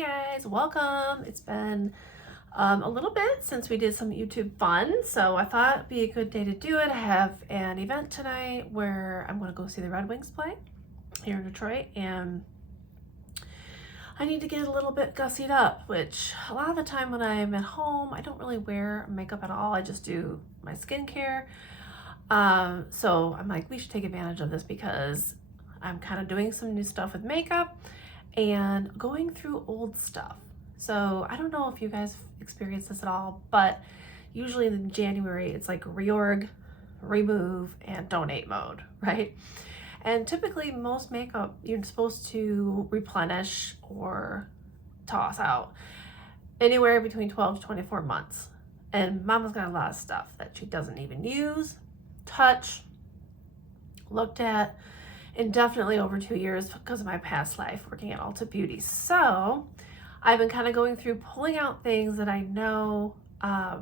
guys, welcome. It's been a little bit since we did some YouTube fun, so I thought it'd be a good day to do it. I have an event tonight where I'm going to go see the Red Wings play here in Detroit, and I need to get a little bit gussied up, which a lot of the time when I'm at home, I don't really wear makeup at all. I just do my skincare. So I'm like, we should take advantage of this because I'm kind of doing some new stuff with makeup and going through old stuff. So I don't know if you guys experienced this at all, but usually in January, it's like reorg, remove, and donate mode, right? And typically most makeup you're supposed to replenish or toss out anywhere between 12 to 24 months. And Mama's got a lot of stuff that she doesn't even use, touch, looked at, and definitely over 2 years because of my past life working at Ulta Beauty. So I've been kind of going through pulling out things that I know I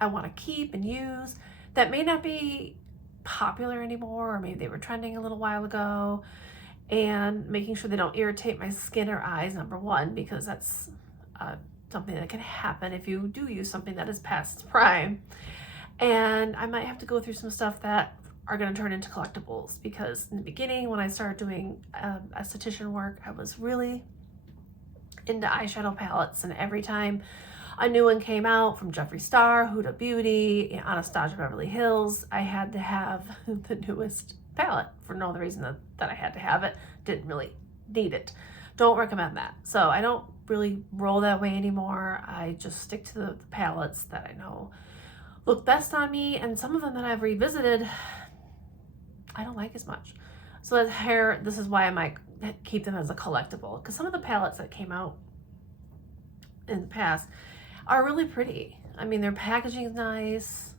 want to keep and use that may not be popular anymore, or maybe they were trending a little while ago, and making sure they don't irritate my skin or eyes, number one, because that's something that can happen if you do use something that is past its prime. And I might have to go through some stuff that are going to turn into collectibles, because in the beginning when I started doing esthetician work, I was really into eyeshadow palettes, and every time a new one came out from Jeffree Star, Huda Beauty, Anastasia Beverly Hills, I had to have the newest palette for no other reason that I had to have it. Didn't really need it. Don't recommend that. So I don't really roll that way anymore. I just stick to the palettes that I know look best on me, and some of them that I've revisited I don't like as much. So that hair, this is why I might keep them as a collectible, because some of the palettes that came out in the past are really pretty. I mean, their packaging is nice.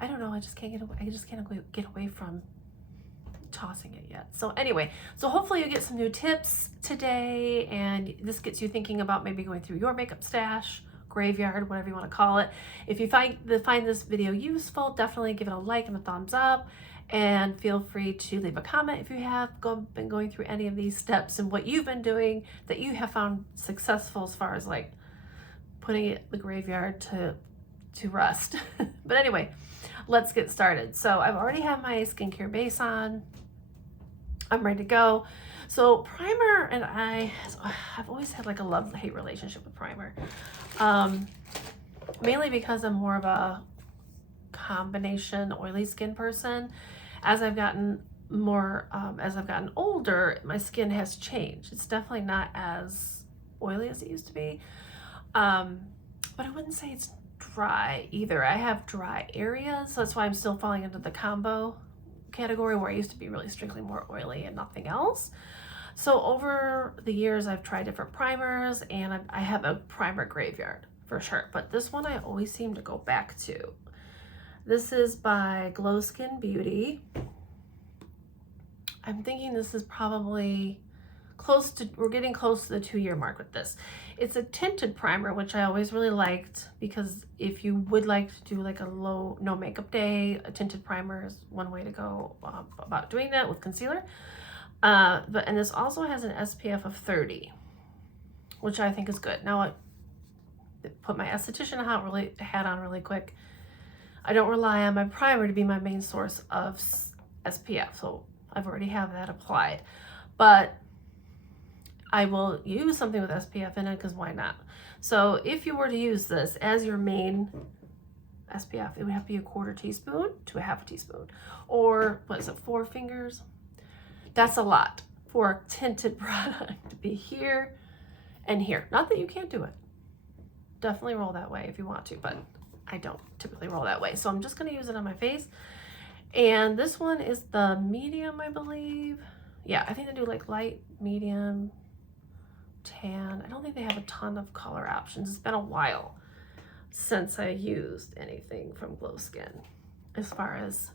I don't know, I just can't get away from tossing it yet. So anyway, so hopefully you get some new tips today, and this gets you thinking about maybe going through your makeup stash, graveyard, whatever you want to call it. If you find this video useful, definitely give it a like and a thumbs up, and feel free to leave a comment if you have been going through any of these steps and what you've been doing that you have found successful as far as like putting it in the graveyard to rust. But anyway, let's get started. So I've already have my skincare base on. I'm ready to go. So primer, and I've always had like a love-hate relationship with primer. Mainly because I'm more of a combination oily skin person. As I've gotten older, my skin has changed. It's definitely not as oily as it used to be. But I wouldn't say it's dry either. I have dry areas, so that's why I'm still falling into the combo category, where I used to be really strictly more oily and nothing else. So over the years, I've tried different primers, and I have a primer graveyard for sure. But this one I always seem to go back to. This is by Glow Skin Beauty. I'm thinking this is probably we're getting close to the 2-year mark with this. It's a tinted primer, which I always really liked, because if you would like to do like a no makeup day, a tinted primer is one way to go about doing that with concealer. And this also has an SPF of 30, which I think is good. Now I put my esthetician hat on really quick. I don't rely on my primer to be my main source of SPF, so I've already have that applied. But I will use something with SPF in it, because why not? So if you were to use this as your main SPF, it would have to be a 1/4 teaspoon to a 1/2 teaspoon. Or what is it, 4 fingers? That's a lot for a tinted product to be here and here. Not that you can't do it. Definitely roll that way if you want to, but I don't typically roll that way. So I'm just going to use it on my face. And this one is the medium, I believe. Yeah, I think they do like light, medium, tan. I don't think they have a ton of color options. It's been a while since I used anything from Glow Skin, as far as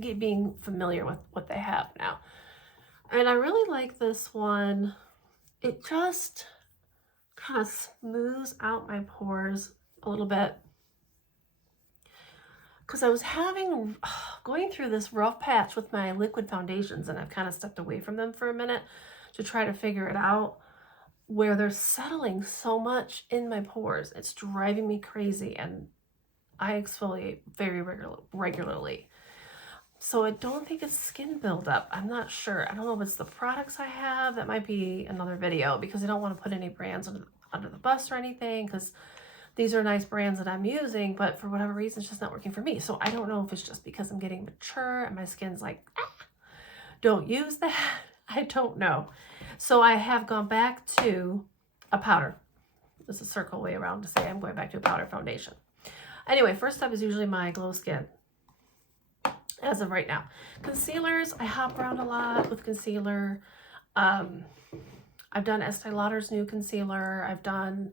being familiar with what they have now. And I really like this one. It just kind of smooths out my pores a little bit, because I was going through this rough patch with my liquid foundations, and I've kind of stepped away from them for a minute to try to figure it out. where they're settling so much in my pores. It's driving me crazy, and I exfoliate very regularly. So I don't think it's skin buildup. I'm not sure. I don't know if it's the products I have. That might be another video, because I don't want to put any brands under the bus or anything, because these are nice brands that I'm using, but for whatever reason, it's just not working for me. So I don't know if it's just because I'm getting mature and my skin's like, don't use that. I don't know. So I have gone back to a powder. This is a circle way around to say I'm going back to a powder foundation. Anyway, first up is usually my Glow Skin. As of right now, concealers, I hop around a lot with concealer. I've done Estee Lauder's new concealer. I've done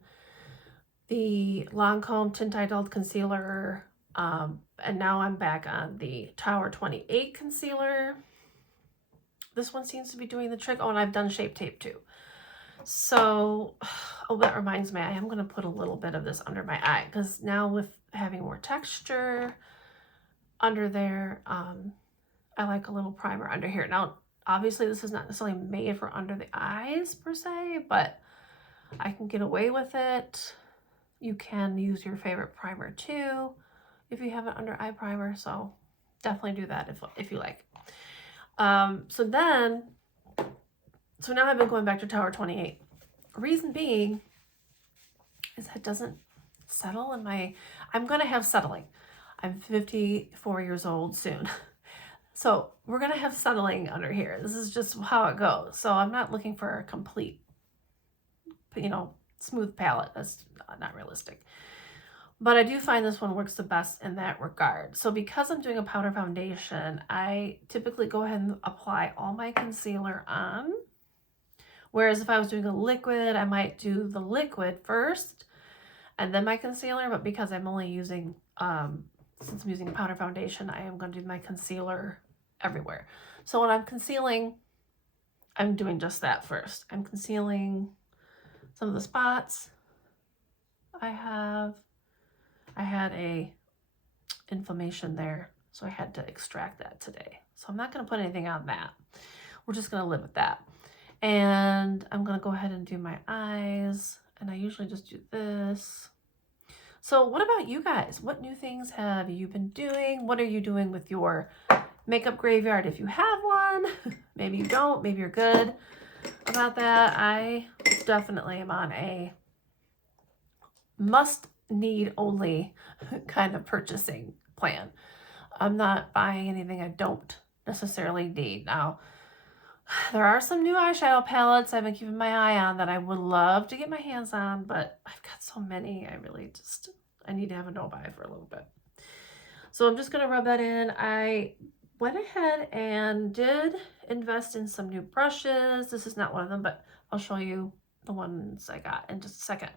the Lancome Tint Idol concealer, and now I'm back on the Tower 28 concealer. This one seems to be doing the trick. Oh, and I've done Shape Tape too. So, oh, that reminds me, I am going to put a little bit of this under my eye, because now with having more texture under there, I like a little primer under here. Now, obviously this is not necessarily made for under the eyes per se, but I can get away with it. You can use your favorite primer too if you have an under eye primer, so definitely do that if you like. So now I've been going back to Tower 28. Reason being is it doesn't settle in my, I'm going to have settling. I'm 54 years old soon. So we're going to have settling under here. This is just how it goes. So I'm not looking for a complete, smooth palette. That's not realistic. But I do find this one works the best in that regard. So because I'm doing a powder foundation, I typically go ahead and apply all my concealer on. Whereas if I was doing a liquid, I might do the liquid first and then my concealer. But because I'm only using, since I'm using a powder foundation, I am going to do my concealer everywhere. So when I'm concealing, I'm doing just that first. I'm concealing some of the spots I had a inflammation there, so I had to extract that today. So I'm not going to put anything on that. We're just going to live with that. And I'm going to go ahead and do my eyes, and I usually just do this. So what about you guys? What new things have you been doing? What are you doing with your makeup graveyard if you have one? Maybe you don't. Maybe you're good about that. I definitely am on a must need only kind of purchasing plan. I'm not buying anything I don't necessarily need. Now, there are some new eyeshadow palettes I've been keeping my eye on that I would love to get my hands on, but I've got so many, I need to have a no-buy for a little bit. So I'm just going to rub that in. I went ahead and did invest in some new brushes. This is not one of them, but I'll show you the ones I got in just a second.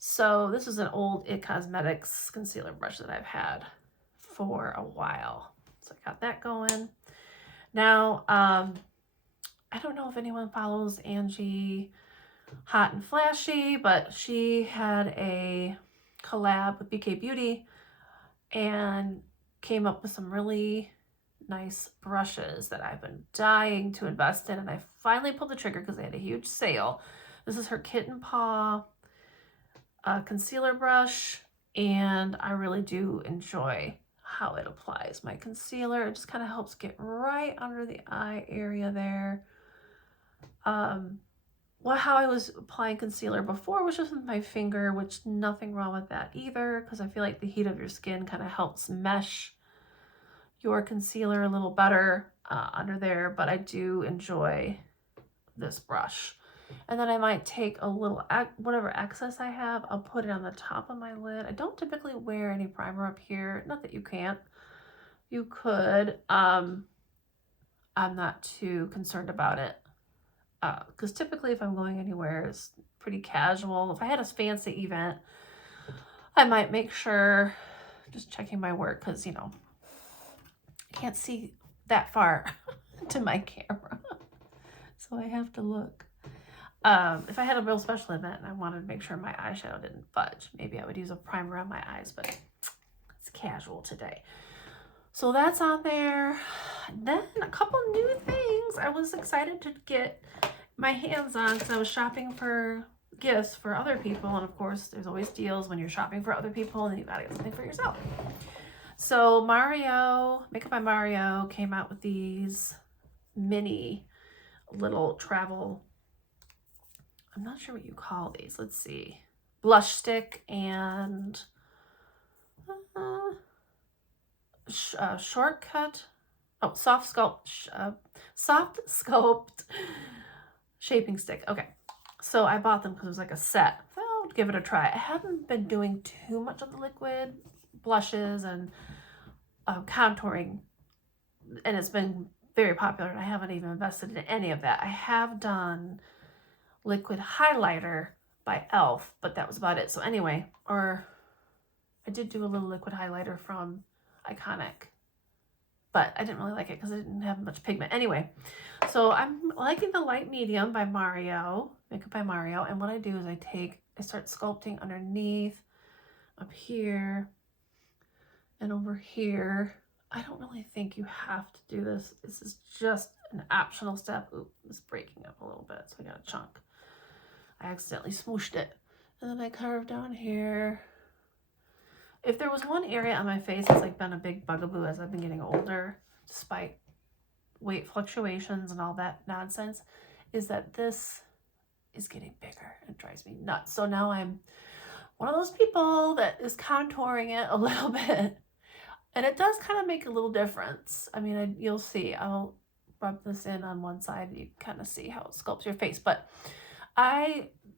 So this is an old IT Cosmetics concealer brush that I've had for a while. So I got that going. Now, I don't know if anyone follows Angie Hot and Flashy, but she had a collab with BK Beauty and came up with some really nice brushes that I've been dying to invest in, and I finally pulled the trigger because they had a huge sale. This is her Kitten Paw concealer brush, and I really do enjoy how it applies my concealer. It just kind of helps get right under the eye area there. How I was applying concealer before was just with my finger, which nothing wrong with that either, because I feel like the heat of your skin kind of helps mesh your concealer a little better under there, but I do enjoy this brush. And then I might take a little, whatever excess I have, I'll put it on the top of my lid. I don't typically wear any primer up here. Not that you can't. You could. I'm not too concerned about it. Because typically if I'm going anywhere, it's pretty casual. If I had a fancy event, I might make sure, just checking my work, because, I can't see that far to my camera. So I have to look. If I had a real special event and I wanted to make sure my eyeshadow didn't budge, maybe I would use a primer on my eyes, but it's casual today. So that's on there. Then a couple new things. I was excited to get my hands on because I was shopping for gifts for other people, and of course there's always deals when you're shopping for other people and you gotta get something for yourself. So Makeup by Mario came out with these mini little travel, I'm not sure what you call these, let's see, blush stick and shortcut, soft sculpt shaping stick. Okay, so I bought them because it was like a set. I'll give it a try. I haven't been doing too much of the liquid blushes and contouring, and it's been very popular, and I haven't even invested in any of that. I have done liquid highlighter by e.l.f., but that was about it. So anyway, or I did do a little liquid highlighter from Iconic, but I didn't really like it because it didn't have much pigment. Anyway, so I'm liking the light medium by Mario, Makeup by Mario, and what I do is I start sculpting underneath, up here, and over here. I don't really think you have to do this. This is just an optional step. Ooh, it's breaking up a little bit, so I got a chunk. I accidentally smooshed it. And then I carve down here. If there was one area on my face that's like been a big bugaboo as I've been getting older, despite weight fluctuations and all that nonsense, is that this is getting bigger. It drives me nuts. So now I'm one of those people that is contouring it a little bit. And it does kind of make a little difference. I mean, you'll see. I'll rub this in on one side. You kind of see how it sculpts your face. But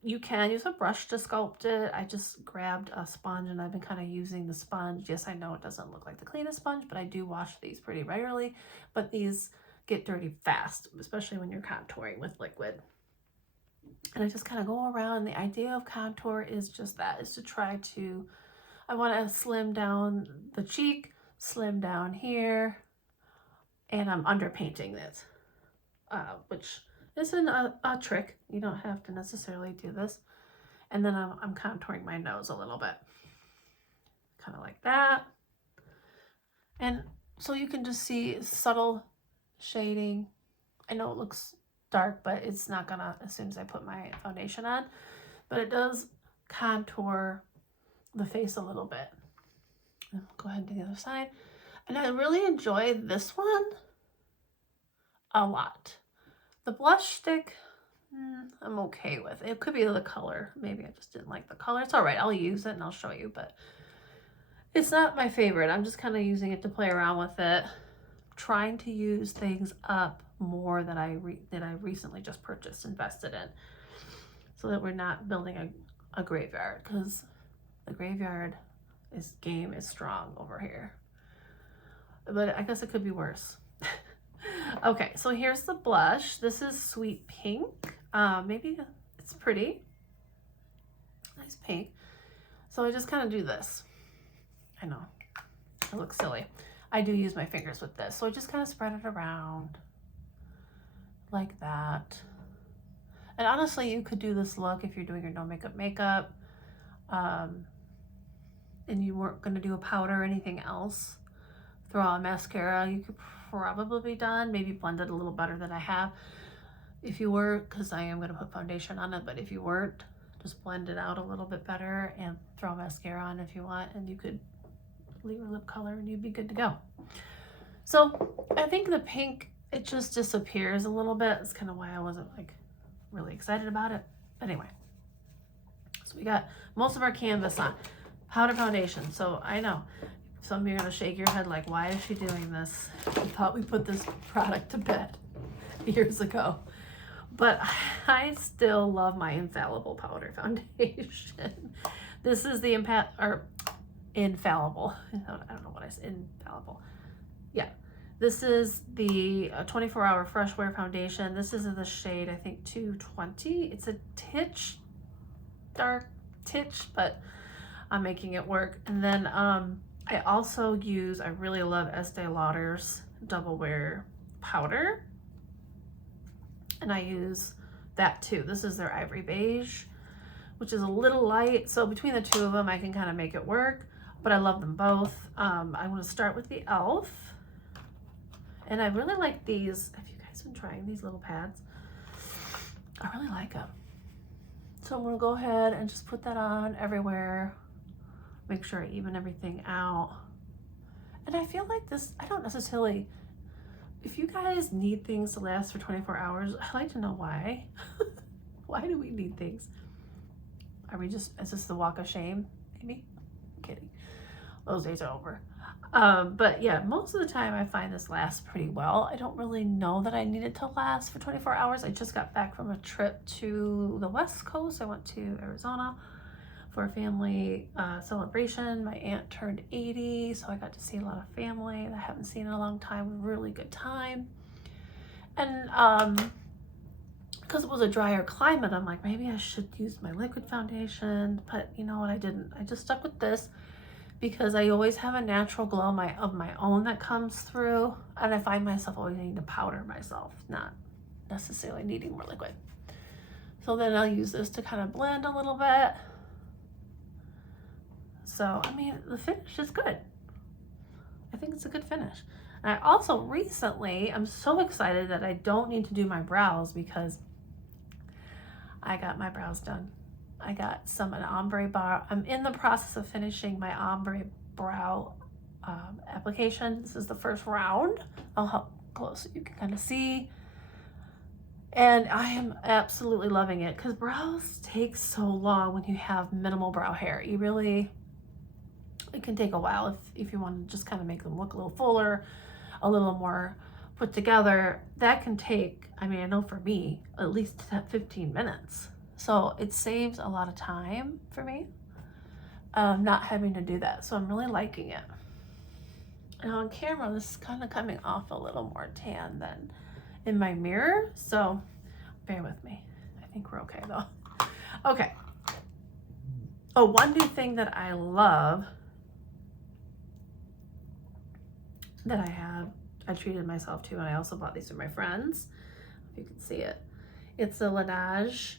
you can use a brush to sculpt it. I just grabbed a sponge and I've been kind of using the sponge. Yes, I know it doesn't look like the cleanest sponge, but I do wash these pretty regularly. But these get dirty fast, especially when you're contouring with liquid. And I just kind of go around. The idea of contour is just that, is to try to, I want to slim down the cheek, slim down here, and I'm underpainting this, which isn't a trick. You don't have to necessarily do this. And then I'm contouring my nose a little bit, kind of like that. And so you can just see subtle shading. I know it looks dark, but it's not gonna as soon as I put my foundation on, but it does contour the face a little bit. I'll go ahead and do the other side. And I really enjoy this one a lot. The blush stick, I'm okay with. It could be the color. Maybe I just didn't like the color. It's all right. I'll use it and I'll show you, but it's not my favorite. I'm just kind of using it to play around with it. Trying to use things up more that I recently just purchased, invested in, so that we're not building a graveyard, because the graveyard game is strong over here. But I guess it could be worse. Okay, so here's the blush. This is Sweet Pink. Maybe it's pretty. Nice pink. So I just kind of do this. I know, it looks silly. I do use my fingers with this. So I just kind of spread it around like that. And honestly, you could do this look if you're doing your no makeup, and you weren't going to do a powder or anything else. Throw on mascara, you could probably be done. Maybe blend it a little better than I have. If you were, because I am going to put foundation on it, but if you weren't, just blend it out a little bit better and throw mascara on if you want, and you could leave your lip color and you'd be good to go. So I think the pink, it just disappears a little bit. It's kind of why I wasn't like really excited about it. But anyway, so we got most of our canvas on. Powder foundation. So I know some of you are going to shake your head like, why is she doing this? I thought we put this product to bed years ago. But I still love my Infallible powder foundation. This is the Infallible. I don't know what I said. Infallible. Yeah. This is the 24-hour fresh wear foundation. This is in the shade, I think, 220. It's a dark titch, but I'm making it work. And then I also use, I really love Estee Lauder's Double Wear powder. And I use that too. This is their Ivory Beige, which is a little light. So between the two of them, I can kind of make it work. But I love them both. I'm going to start with the e.l.f. And I really like these. Have you guys been trying these little pads? I really like them. So I'm gonna go ahead and just put that on everywhere. Make sure I even everything out. And I feel like this, I don't necessarily, if you guys need things to last for 24 hours, I'd like to know why. Why do we need things? Are we just, is this the walk of shame? Maybe? I'm kidding. Those days are over. But yeah, most of the time I find this lasts pretty well. I don't really know that I need it to last for 24 hours. I just got back from a trip to the West Coast. I went to Arizona for a family celebration. My aunt turned 80, so I got to see a lot of family that I haven't seen in a long time. Really good time. And because it was a drier climate, I'm like, maybe I should use my liquid foundation, but you know what, I didn't. I just stuck with this because I always have a natural glow of my own that comes through, and I find myself always needing to powder myself, not necessarily needing more liquid. So then I'll use this to kind of blend a little bit. So, I mean, the finish is good. I think it's a good finish. And I also recently, I'm so excited that I don't need to do my brows because I got my brows done. I got an ombre bar. I'm in the process of finishing my ombre brow application. This is the first round. I'll help close so you can kind of see. And I am absolutely loving it because brows take so long when you have minimal brow hair. It can take a while if you want to just kind of make them look a little fuller, a little more put together. That can take, I mean, I know for me, at least 15 minutes. So it saves a lot of time for me, not having to do that. So I'm really liking it. And on camera, this is kind of coming off a little more tan than in my mirror. So bear with me. I think we're okay though. Okay. Oh, one new thing that I love that I treated myself to, and I also bought these for my friends, if you can see it. It's a Laneige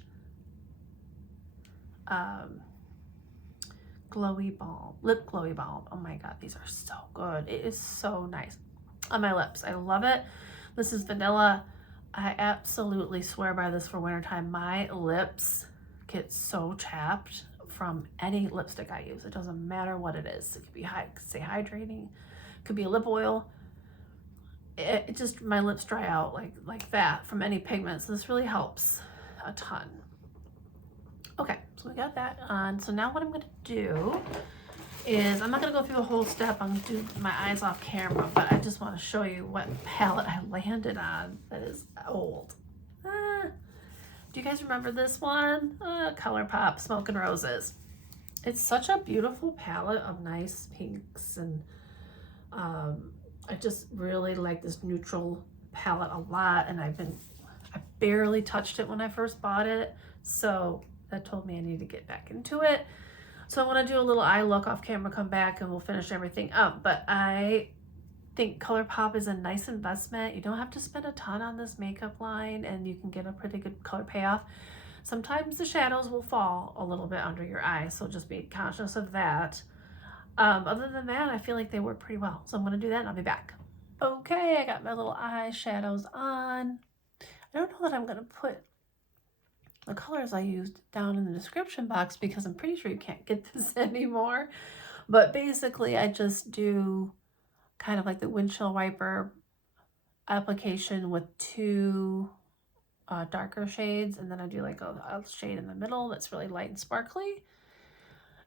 glowy balm, lip glowy balm. Oh my god, these are so good. It is so nice on my lips. I love it. This is vanilla. I absolutely swear by this for wintertime. My lips get so chapped from any lipstick I use. It doesn't matter what it is. It could be hydrating, it could be a lip oil. It just, my lips dry out like that from any pigment. So this really helps a ton. Okay, so we got that on. So now what I'm gonna do is, I'm not gonna go through the whole step. I'm gonna do my eyes off camera, but I just wanna show you what palette I landed on that is old. Do you guys remember this one? ColourPop Smoke and Roses. It's such a beautiful palette of nice pinks, and I just really like this neutral palette a lot, and I barely touched it when I first bought it, so that told me I need to get back into it. So I want to do a little eye look off camera, come back, and we'll finish everything up. But I think ColourPop is a nice investment. You don't have to spend a ton on this makeup line, and you can get a pretty good color payoff. Sometimes the shadows will fall a little bit under your eyes, so just be conscious of that. Other than that, I feel like they work pretty well. So I'm going to do that and I'll be back. Okay, I got my little eye shadows on. I don't know that I'm going to put the colors I used down in the description box because I'm pretty sure you can't get this anymore. But basically, I just do kind of like the windshield wiper application with two darker shades, and then I do like a shade in the middle that's really light and sparkly.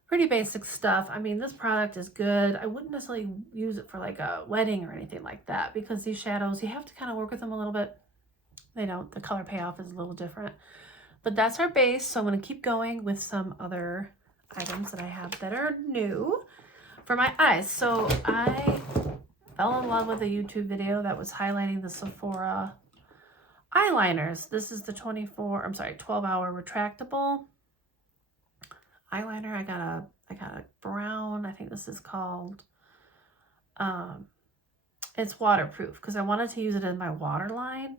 Pretty basic stuff. I mean, this product is good. I wouldn't necessarily use it for like a wedding or anything like that because these shadows, you have to kind of work with them a little bit. The color payoff is a little different. But that's our base, so I'm going to keep going with some other items that I have that are new for my eyes. So I fell in love with a YouTube video that was highlighting the Sephora eyeliners. This is the 12-hour retractable eyeliner. I got a brown, I think this is called, it's waterproof because I wanted to use it in my waterline.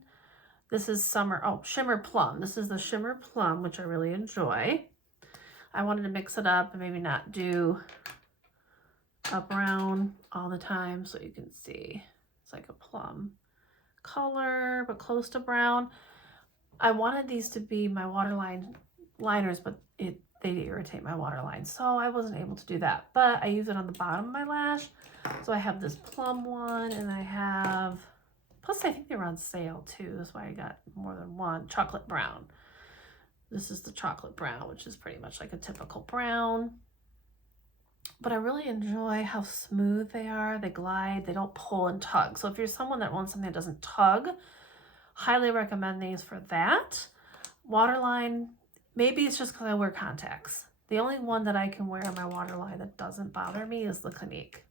This is Shimmer Plum. This is the Shimmer Plum, which I really enjoy. I wanted to mix it up and maybe not do a brown all the time, so you can see it's like a plum color, but close to brown. I wanted these to be my waterline liners, but they'd irritate my waterline, so I wasn't able to do that. But I use it on the bottom of my lash. So I have this plum one, and I have, plus I think they were on sale too. That's why I got more than one. Chocolate brown. This is the chocolate brown, which is pretty much like a typical brown. But I really enjoy how smooth they are. They glide, they don't pull and tug. So if you're someone that wants something that doesn't tug, highly recommend these for that. Waterline, maybe it's just because I wear contacts. The only one that I can wear on my waterline that doesn't bother me is the Clinique.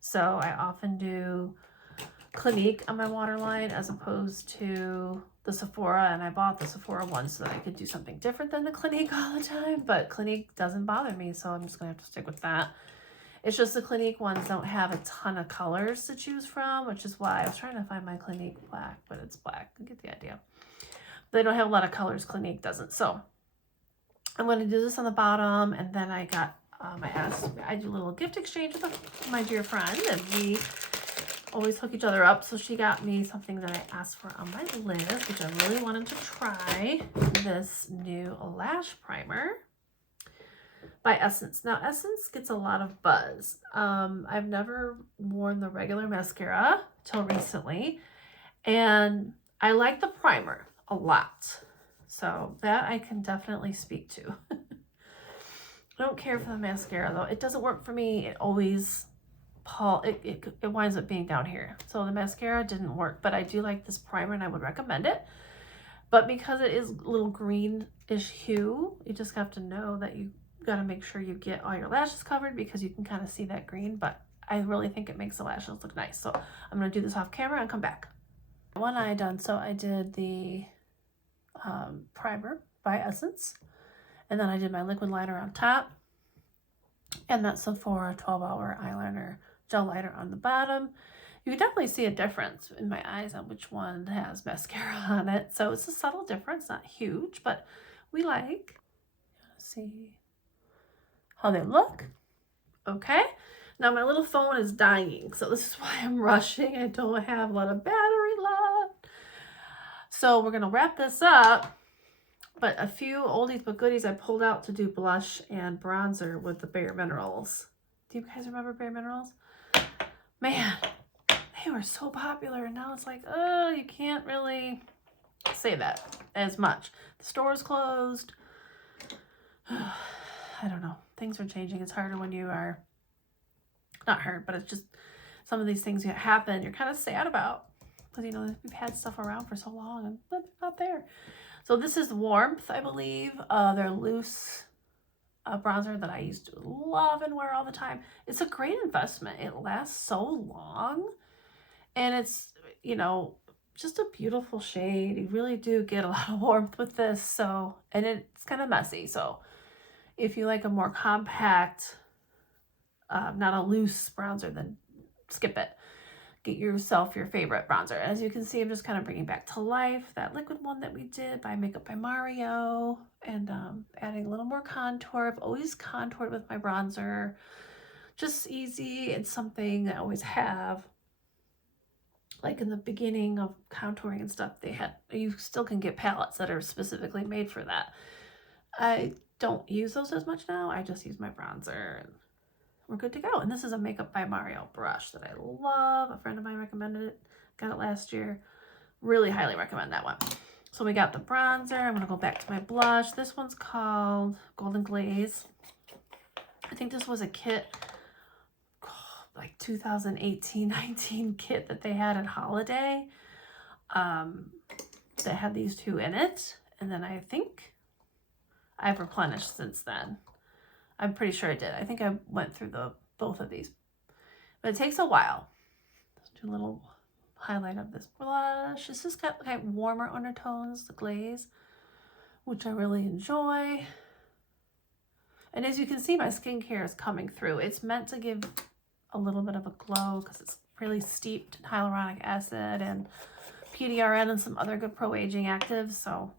So I often do Clinique on my waterline as opposed to the Sephora, and I bought the Sephora one so that I could do something different than the Clinique all the time, but Clinique doesn't bother me, so I'm just gonna have to stick with that. It's just the Clinique ones don't have a ton of colors to choose from, which is why I was trying to find my Clinique black, but it's black. You get the idea. They don't have a lot of colors, Clinique doesn't. So I'm going to do this on the bottom, and then I got, I do a little gift exchange with my dear friend, and we always hook each other up. So she got me something that I asked for on my list, which I really wanted to try, this new lash primer by Essence. Now, Essence gets a lot of buzz. I've never worn the regular mascara till recently, and I like the primer a lot. So that I can definitely speak to. I don't care for the mascara though. It doesn't work for me. It always it winds up being down here. So the mascara didn't work, but I do like this primer and I would recommend it. But because it is a little greenish hue, you just have to know that you got to make sure you get all your lashes covered because you can kind of see that green, but I really think it makes the lashes look nice. So I'm going to do this off camera and come back. One eye done. So I did the primer by Essence, and then I did my liquid liner on top, and that Sephora 12-hour eyeliner gel liner on the bottom. You can definitely see a difference in my eyes on which one has mascara on it. So it's a subtle difference, not huge, but we like. See how they look. Okay, now my little phone is dying, so this is why I'm rushing. I don't have a lot of battery left. So we're gonna wrap this up, but a few oldies but goodies I pulled out to do blush and bronzer with the Bare Minerals. Do you guys remember Bare Minerals? Man, they were so popular, and now it's like, oh, you can't really say that as much. The store's closed. I don't know. Things are changing. It's harder when you are not hurt, but it's just some of these things that happen you're kind of sad about because, you know, we've had stuff around for so long and they're not there. So this is Warmth, I believe. They're loose bronzer that I used to love and wear all the time. It's a great investment. It lasts so long, and it's, you know, just a beautiful shade. You really do get a lot of warmth with this. So, and it's kind of messy. So if you like a more compact, not a loose bronzer, then skip it. Get yourself your favorite bronzer. As you can see, I'm just kind of bringing back to life that liquid one that we did by Makeup by Mario, and adding a little more contour. I've always contoured with my bronzer. Just easy. It's something I always have. Like in the beginning of contouring and stuff, you still can get palettes that are specifically made for that. I don't use those as much now. I just use my bronzer and we're good to go. And this is a Makeup by Mario brush that I love. A friend of mine recommended it. Got it last year. Really highly recommend that one. So we got the bronzer. I'm going to go back to my blush. This one's called Golden Glaze. I think this was a kit, like 2018-19 kit that they had at Holiday. That had these two in it. And then I think I've replenished since then. I'm pretty sure I did. I think I went through both of these. But it takes a while. Let's do a little highlight of this blush. This has got kind of warmer undertones, the glaze, which I really enjoy. And as you can see, my skincare is coming through. It's meant to give a little bit of a glow because it's really steeped in hyaluronic acid and PDRN and some other good pro-aging actives. So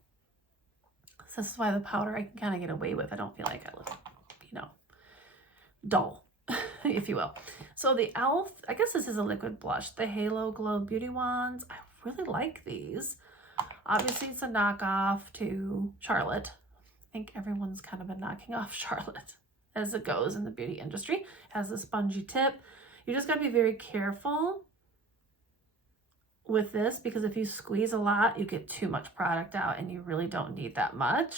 this is why the powder I can kind of get away with. I don't feel like I look, you know, dull, if you will. So the e.l.f., I guess this is a liquid blush, the Halo Glow Beauty Wands. I really like these. Obviously, it's a knockoff to Charlotte. I think everyone's kind of been knocking off Charlotte as it goes in the beauty industry. It has a spongy tip. You just got to be very careful with this, because if you squeeze a lot, you get too much product out and you really don't need that much.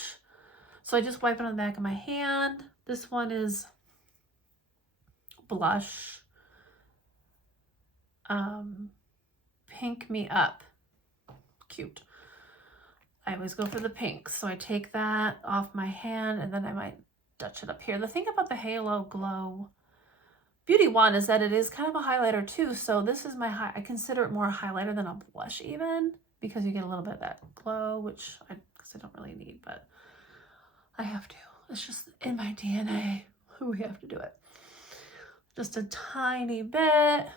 So I just wipe it on the back of my hand. This one is blush. Pink Me Up. Cute. I always go for the pink. So I take that off my hand and then I might touch it up here. The thing about the Halo Glow Beauty Wand is that it is kind of a highlighter too. So this is my I consider it more a highlighter than a blush even, because you get a little bit of that glow, which I don't really need, but I have to. It's just in my DNA. We have to do it. Just a tiny bit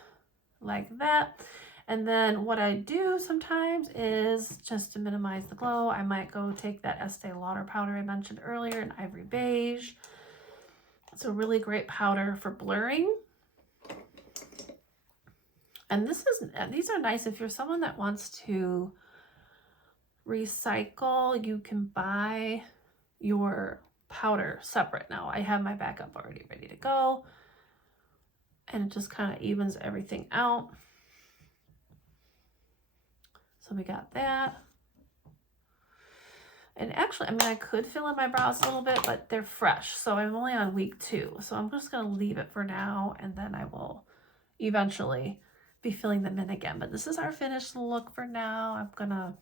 like that. And then what I do sometimes is, just to minimize the glow, I might go take that Estee Lauder powder I mentioned earlier in Ivory Beige. It's a really great powder for blurring. And these are nice if you're someone that wants to recycle. You can buy your powder separate. Now I have my backup already ready to go, and it just kind of evens everything out. So we got that. And actually, I mean, I could fill in my brows a little bit, but they're fresh. So I'm only on week 2. So I'm just going to leave it for now, and then I will eventually be filling them in again. But this is our finished look for now. I'm going to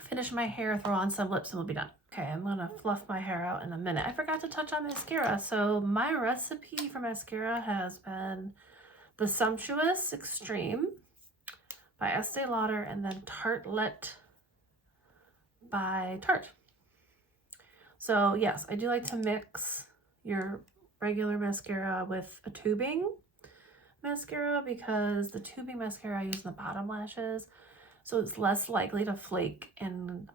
finish my hair, throw on some lips, and we'll be done. Okay, I'm going to fluff my hair out in a minute. I forgot to touch on mascara. So my recipe for mascara has been the Sumptuous Extreme by Estee Lauder, and then Tartelette by Tarte. So yes, I do like to mix your regular mascara with a tubing mascara, because the tubing mascara I use in the bottom lashes, so it's less likely to flake and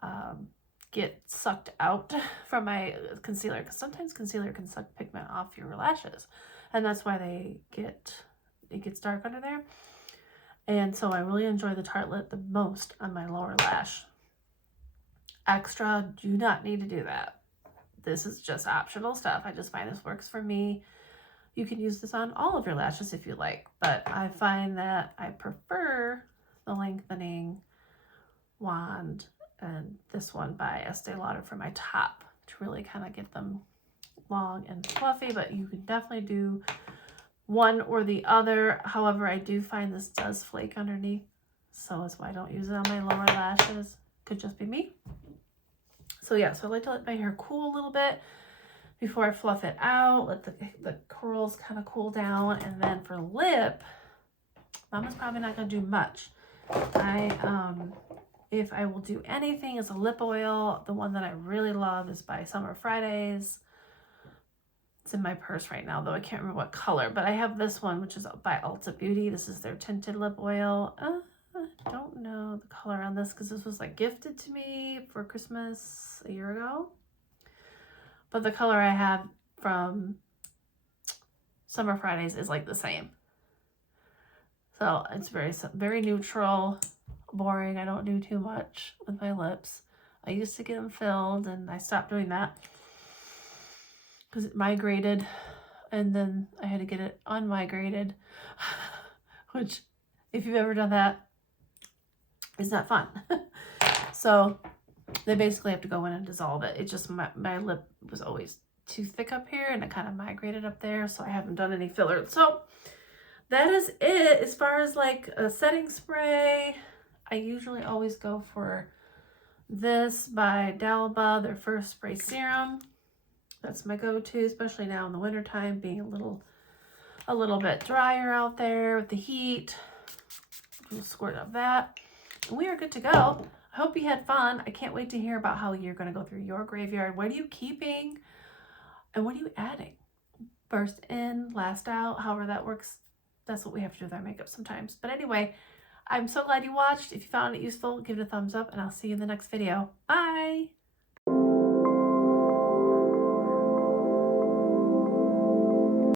get sucked out from my concealer, because sometimes concealer can suck pigment off your lashes, and that's why it gets dark under there. And so I really enjoy the Tartelette the most on my lower lash. Extra, do not need to do that. This is just optional stuff. I just find this works for me. You can use this on all of your lashes if you like, but I find that I prefer the lengthening wand and this one by Estee Lauder for my top, to really kind of get them long and fluffy, but you can definitely do one or the other. However, I do find this does flake underneath, so that's why I don't use it on my lower lashes. Could just be me. So yeah, so I like to let my hair cool a little bit before I fluff it out, let the curls kind of cool down. And then for lip, Mama's probably not going to do much. If I will do anything, it's a lip oil. The one that I really love is by Summer Fridays. It's in my purse right now, though I can't remember what color, but I have this one, which is by Ulta Beauty. This is their tinted lip oil. I don't know the color on this, because this was like gifted to me for Christmas a year ago. But the color I have from Summer Fridays is like the same. So it's very neutral, boring. I don't do too much with my lips. I used to get them filled, and I stopped doing that because it migrated, and then I had to get it unmigrated, which, if you've ever done that, is not fun. So they basically have to go in and dissolve it. It just, my lip was always too thick up here, and it kind of migrated up there, so I haven't done any filler. So that is it as far as like a setting spray. I usually always go for this by Dalba, their First Spray Serum. That's my go-to, especially now in the wintertime, being a little bit drier out there with the heat. Do a squirt of that. And we are good to go. I hope you had fun. I can't wait to hear about how you're going to go through your graveyard. What are you keeping? And what are you adding? First in, last out, however that works. That's what we have to do with our makeup sometimes. But anyway, I'm so glad you watched. If you found it useful, give it a thumbs up, and I'll see you in the next video. Bye!